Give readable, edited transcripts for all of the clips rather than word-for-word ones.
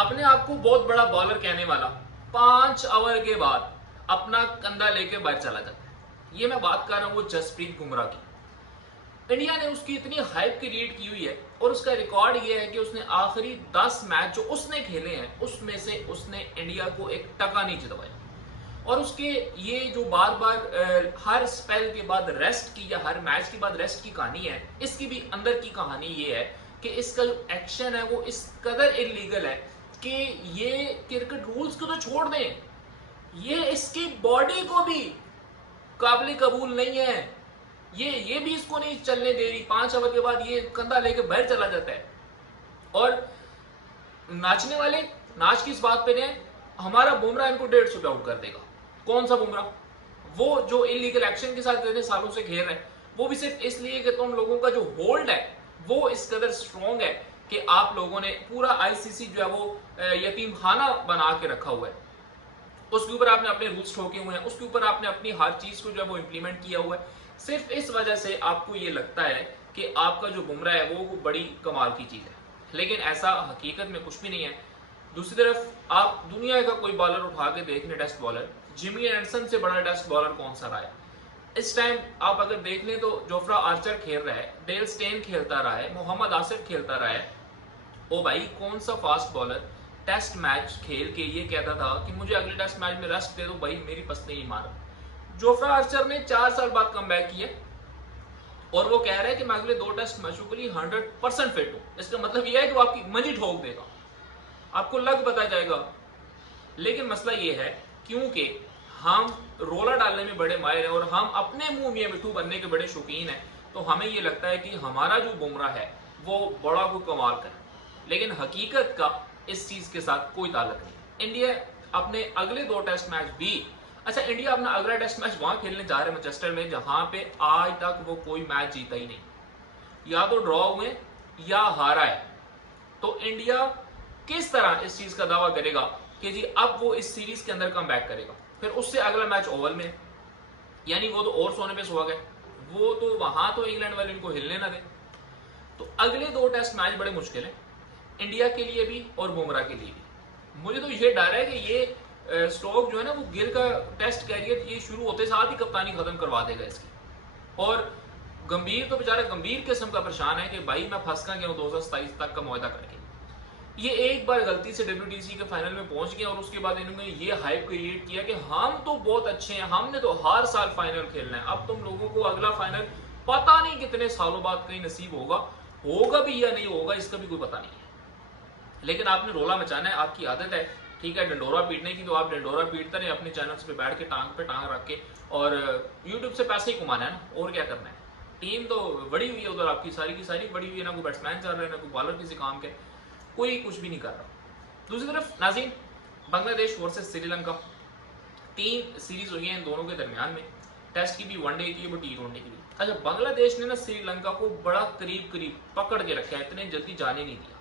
अपने आप को बहुत बड़ा बॉलर कहने वाला 5 ओवर के बाद अपना कंधा लेके बाहर चला जाता है। ये मैं बात कर रहा हूँ वो जसप्रीत बुमराह की। इंडिया ने उसकी इतनी हाइप क्रिएट की हुई है और उसका रिकॉर्ड ये है कि उसने आखिरी 10 मैच जो उसने खेले हैं उसमें से उसने इंडिया को एक टका नहीं जितवाया। और उसके ये जो बार बार हर स्पेल के बाद रेस्ट की या हर मैच के बाद रेस्ट की कहानी है, इसकी भी अंदर की कहानी ये है कि इसका जो एक्शन है वो इस कदर इलीगल है कि ये क्रिकेट रूल्स को तो छोड़ दें, ये इसकी बॉडी को भी काबिल कबूल नहीं है। ये भी इसको नहीं चलने दे रही। 5 ओवर के बाद ये कंधा लेके बाहर चला जाता है। और नाचने वाले नाच की इस बात पे ने हमारा बुमराह इनको 150 पे आउट कर देगा। कौन सा बुमराह? वो जो इलीगल एक्शन के साथ इतने सालों से खेल रहे हैं, वो भी सिर्फ इसलिए कि तुम लोगों का जो होल्ड है वो इस कदर स्ट्रॉन्ग है कि आप लोगों ने पूरा आईसीसी जो है वो यतीम खाना बना के रखा हुआ है। उसके ऊपर आपने अपने रूल्स ठोके हुए हैं, उसके ऊपर आपने अपनी हर चीज को जो है वो इंप्लीमेंट किया हुआ है। सिर्फ इस वजह से आपको ये लगता है कि आपका जो बुमराह है वो बड़ी कमाल की चीज है, लेकिन ऐसा हकीकत में कुछ भी नहीं है। दूसरी तरफ आप दुनिया का कोई बॉलर उठा के देख लें, टेस्ट बॉलर, जिमी एंडरसन से बड़ा टेस्ट बॉलर कौन सा रहा है इस टाइम? आप अगर देख लें तो जोफ्रा आर्चर खेल रहा है, डेल स्टेन खेलता रहा है, मोहम्मद आसिफ खेलता रहा है। ओ भाई, कौन सा फास्ट बॉलर टेस्ट मैच खेल के ये कहता था कि मुझे अगले टेस्ट मैच में रेस्ट दे दो भाई, मेरी पसंद नहीं मारा। जोफ्रा आर्चर ने 4 साल बाद कम बैक किया और वो कह रहा है कि मैं अगले 2 टेस्ट मैचों के लिए 100% फिट हूं। इसका मतलब यह है कि वो आपकी मंजी ठोक देगा, आपको लग पता जाएगा। लेकिन मसला ये है क्योंकि हम रोला डालने में बड़े माहिर हैं और हम अपने मुंह मियां मिठू बनने के बड़े शौकीन हैं, तो हमें ये लगता है कि हमारा जो बुमराह है वो बड़ा को कमाल करे। लेकिन हकीकत का इस चीज के साथ कोई ताल्लुक नहीं। इंडिया अपने अगले 2 टेस्ट मैच भी, अच्छा इंडिया अपना अगला टेस्ट मैच वहां खेलने जा रहे हैं मैनचेस्टर में, जहां पे आज तक वो कोई मैच जीता ही नहीं, या तो ड्रॉ हुए या हारा है। तो इंडिया किस तरह इस चीज का दावा करेगा कि जी अब वो इस सीरीज के अंदर कम बैक करेगा? फिर उससे अगला मैच ओवल में, यानी वो तो और सोने पे सुहा गए, वो तो वहां तो इंग्लैंड वाले इनको हिलने ना दे। तो अगले 2 टेस्ट मैच बड़े मुश्किल हैं इंडिया के लिए भी और बुमराह के लिए भी। मुझे तो ये डर है कि ये स्टोक जो है ना वो गिल का टेस्ट कैरियर ये शुरू होते साथ ही कप्तानी खत्म करवा देगा इसकी। और गंभीर तो बेचारा गंभीर किस्म का परेशान है कि भाई मैं फंस गया हूं 2027 तक का मुआहदा करके। ये एक बार गलती से WTC के फाइनल में पहुंच गया और उसके बाद इन्होंने ये हाइप क्रिएट किया कि हम तो बहुत अच्छे हैं, हमने तो हर साल फाइनल खेलना है, अब तुम लोगों को अगला फाइनल पता नहीं कितने सालों बाद कहीं नसीब होगा भी या नहीं होगा, इसका भी कोई पता नहीं है। लेकिन आपने रोला मचाना है, आपकी आदत है, ठीक है, डंडोरा पीटने की, तो आप डंडोरा पीटते रहे अपने चैनल्स पे बैठ के, टांग पे टांग रख के, और यूट्यूब से पैसे ही कमाना है ना, और क्या करना है। टीम तो बड़ी हुई है उधर, आपकी सारी की सारी बड़ी हुई है, ना कोई बैट्समैन चल रहे हैं ना कोई बॉलर किसी काम के, कोई कुछ भी नहीं कर रहा। दूसरी तरफ नाज़रीन, बांग्लादेश वर्सेस श्रीलंका, 3 सीरीज हुई है इन दोनों के दरमियान में, टेस्ट की भी, वनडे की भी, T20 की भी। अच्छा, बांग्लादेश ने ना श्रीलंका को बड़ा करीब करीब पकड़ के रखा है, इतने जल्दी जाने नहीं दिया।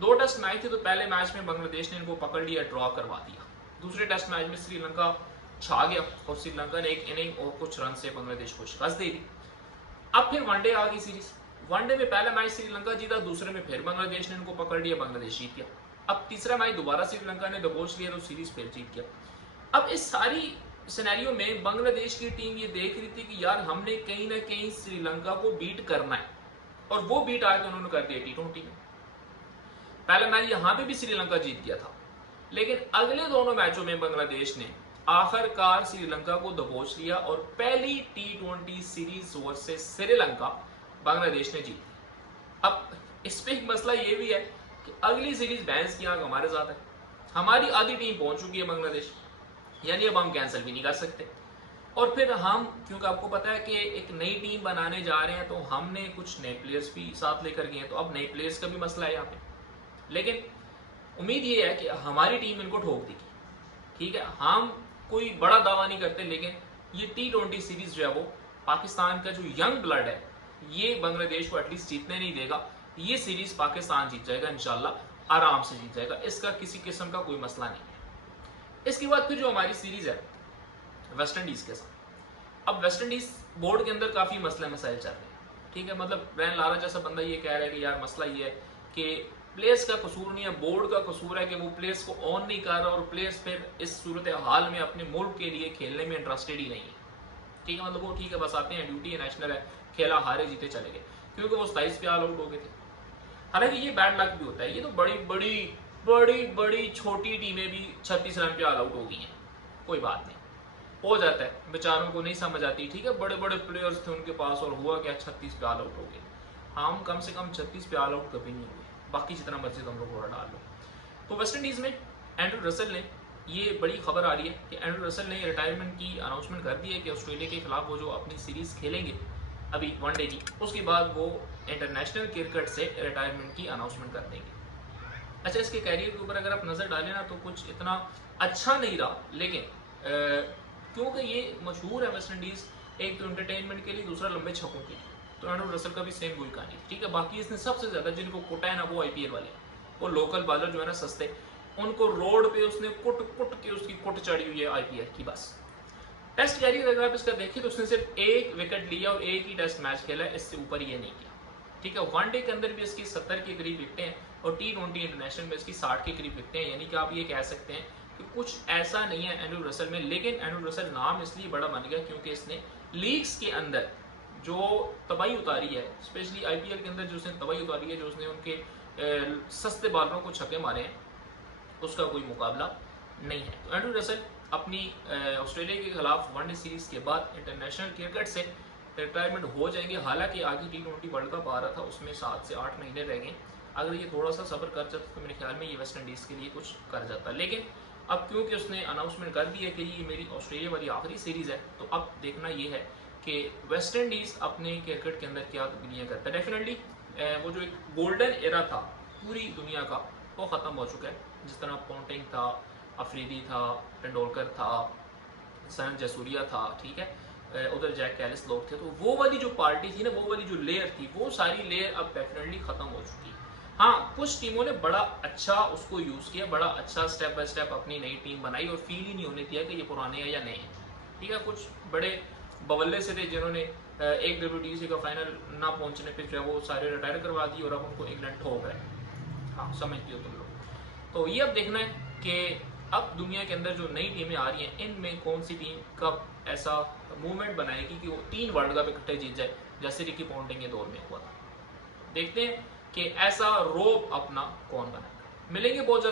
2 टेस्ट मैच थे तो पहले मैच में बांग्लादेश ने इनको पकड़ लिया, ड्रॉ करवा दिया। दूसरे टेस्ट मैच में श्रीलंका छा गया और श्रीलंका ने एक इनिंग और कुछ रन से बांग्लादेश को शिकस्त दे दी। अब फिर वनडे आ गई सीरीज। वनडे में पहला मैच श्रीलंका जीता, दूसरे में फिर बांग्लादेश ने इनको पकड़ लिया, बांग्लादेश जीत गया। अब तीसरा मैच दोबारा श्रीलंका ने दबोच लिया तो सीरीज फिर जीत गया। अब इस सारी सिनेरियो में बांग्लादेश की टीम ये देख रही थी कि यार हमने कहीं ना कहीं श्रीलंका को बीट करना है, और वो बीट आके उन्होंने कर दिया T20 में। पहला मैच यहां पे भी श्रीलंका जीत गया था, लेकिन अगले दोनों मैचों में बांग्लादेश ने आखिरकार श्रीलंका को दबोच लिया और पहली T20 series versus Sri Lanka Bangladesh ने जीती। अब इस पे एक मसला ये भी है कि अगली सीरीज बैंस की आंख हमारे साथ है, हमारी आधी टीम पहुंच चुकी है बांग्लादेश, यानी अब हम कैंसिल भी नहीं कर सकते। और फिर हम, क्योंकि आपको पता है कि एक नई टीम बनाने जा रहे हैं, तो हमने कुछ नए प्लेयर्स भी साथ लेकर गए हैं, तो अब नए प्लेयर्स का भी मसला है यहाँ पे। लेकिन उम्मीद ये है कि हमारी टीम इनको ठोक देगी, ठीक है। हम कोई बड़ा दावा नहीं करते, लेकिन ये T20 सीरीज जो है वो पाकिस्तान का जो यंग ब्लड है ये बांग्लादेश को एटलीस्ट जीतने नहीं देगा। ये सीरीज पाकिस्तान जीत जाएगा इंशाल्लाह, आराम से जीत जाएगा, इसका किसी किस्म का कोई मसला नहीं है। इसके बाद फिर जो हमारी सीरीज है वेस्ट इंडीज के साथ, अब वेस्ट इंडीज बोर्ड के अंदर काफी मसले मसाइल चल रहे हैं, ठीक है। मतलब ब्रायन लारा जैसा बंदा ये कह रहा है कि यार मसला ये है कि प्लेयर्स का कसूर नहीं है, बोर्ड का कसूर है कि वो प्लेयर्स को ऑन नहीं कर रहा और प्लेयर्स फिर इस सूरत हाल में अपने मुल्क के लिए खेलने में इंटरेस्टेड ही नहीं है। ठीक है, मतलब वो ठीक है, बस आते हैं, ड्यूटी है, नेशनल है, खेला, हारे जीते चले गए, क्योंकि वो 27 पे ऑल आउट हो गए थे। हालांकि ये बैड लक भी होता है, ये तो बड़ी बड़ी बड़ी बड़ी छोटी टीमें भी 36 रन पे ऑल आउट हो गई हैं, कोई बात नहीं, हो जाता है, बेचारों को नहीं समझ आती। ठीक है, बड़े बड़े प्लेयर्स थे उनके पास और हुआ क्या, 36 पे ऑल आउट हो गए। हम कम से कम 36 पे ऑल आउट कभी नहीं हुए, बाकी जितना मर्जी तुम लोग घोड़ा डाल लो। तो वेस्ट इंडीज में एंड्रू रसल ने, ये बड़ी खबर आ रही है कि एंड्रू रसल ने रिटायरमेंट की अनाउंसमेंट कर दी है कि ऑस्ट्रेलिया के खिलाफ वो जो अपनी सीरीज खेलेंगे अभी वनडे की, उसके बाद वो इंटरनेशनल क्रिकेट से रिटायरमेंट की अनाउंसमेंट कर देंगे। अच्छा, इसके कैरियर के ऊपर अगर आप नज़र डालें ना तो कुछ इतना अच्छा नहीं रहा, लेकिन क्योंकि ये मशहूर है वेस्ट इंडीज़, एक तो एंटरटेनमेंट के लिए, दूसरा लंबे छक्कों के लिए, तो एंड्रू रसल का भी सेम वही कहानी। ठीक है, बाकी इसने सबसे ज़्यादा जिनको कुटा है ना वो IPL वाले, वो लोकल बॉलर जो है ना सस्ते, उनको रोड पे उसने कुट कुट के उसकी कुट चढ़ी हुई है IPL की। बस टेस्ट कैरियर अगर आप इसका देखें तो उसने सिर्फ 1 विकेट लिया और 1 ही टेस्ट मैच खेला है, इससे ऊपर ये नहीं किया। ठीक है, वनडे के अंदर भी इसकी 70 के करीब विकटें हैं और T20 इंटरनेशनल में इसकी 60 के करीब विकटें हैं, यानी कि आप ये कह सकते हैं कि कुछ ऐसा नहीं है एंड्रू रसल में। लेकिन एंड्रू रसल नाम इसलिए बड़ा बन गया क्योंकि इसने लीग्स के अंदर जो तबाही उतारी है, स्पेशली IPL के अंदर जो उसने तबाही उतारी है, जो उसने उनके सस्ते बॉलरों को छक्के मारे हैं, उसका कोई मुकाबला नहीं है। तो एंड्रू रसल अपनी ऑस्ट्रेलिया के खिलाफ वनडे सीरीज के बाद इंटरनेशनल क्रिकेट से रिटायरमेंट हो जाएंगे। हालांकि आगे T20 वर्ल्ड कप आ रहा था, उसमें 7 से 8 महीने रह गए, अगर ये थोड़ा सा सब्र कर जाता तो मेरे ख्याल में ये वेस्ट इंडीज़ के लिए कुछ कर जाता। लेकिन अब क्योंकि उसने अनाउंसमेंट कर दी है कि ये मेरी ऑस्ट्रेलिया वाली आखिरी सीरीज़ है, तो अब देखना ये है कि वेस्ट इंडीज़ अपने क्रिकेट के अंदर क्या तब्दीलियाँ करता है। डेफिनेटली वो जो एक गोल्डन एरा था पूरी दुनिया का, वो ख़त्म हो चुका है। जिस तरह पॉन्टिंग था, अफरीदी था, तेंदुलकर था, सन जसूरिया था, ठीक है, उधर जैक कैलिस लोग थे, तो वो वाली जो पार्टी थी ना, वो वाली जो लेयर थी, वो सारी लेयर अब डेफिनेटली ख़त्म हो चुकी है। हाँ, कुछ टीमों ने बड़ा अच्छा उसको यूज़ किया, बड़ा अच्छा स्टेप बाय स्टेप अपनी नई टीम बनाई और फील ही नहीं होने दिया कि ये पुराने हैं या नए हैं। ठीक है, कुछ बड़े बवल्ले से थे जिन्होंने एक WTC का फाइनल ना पहुंचने पे जो है वो सारे रिटायर करवा दी और अब उनको इंग्लैंड ठोक रहे हैं। हाँ, समझती हो तुम लोग। तो ये अब देखना है कि अब दुनिया के अंदर जो नई टीमें आ रही हैं, इनमें कौन सी टीम कब ऐसा मूवमेंट बनाएगी कि वो 3 वर्ल्ड कप इकट्ठे जीत जाए, जैसे रिकी पॉन्टिंग के दौर में हुआ था। देखते हैं कि ऐसा रोब अपना कौन बनाएगा। मिलेंगे बहुत जल्द।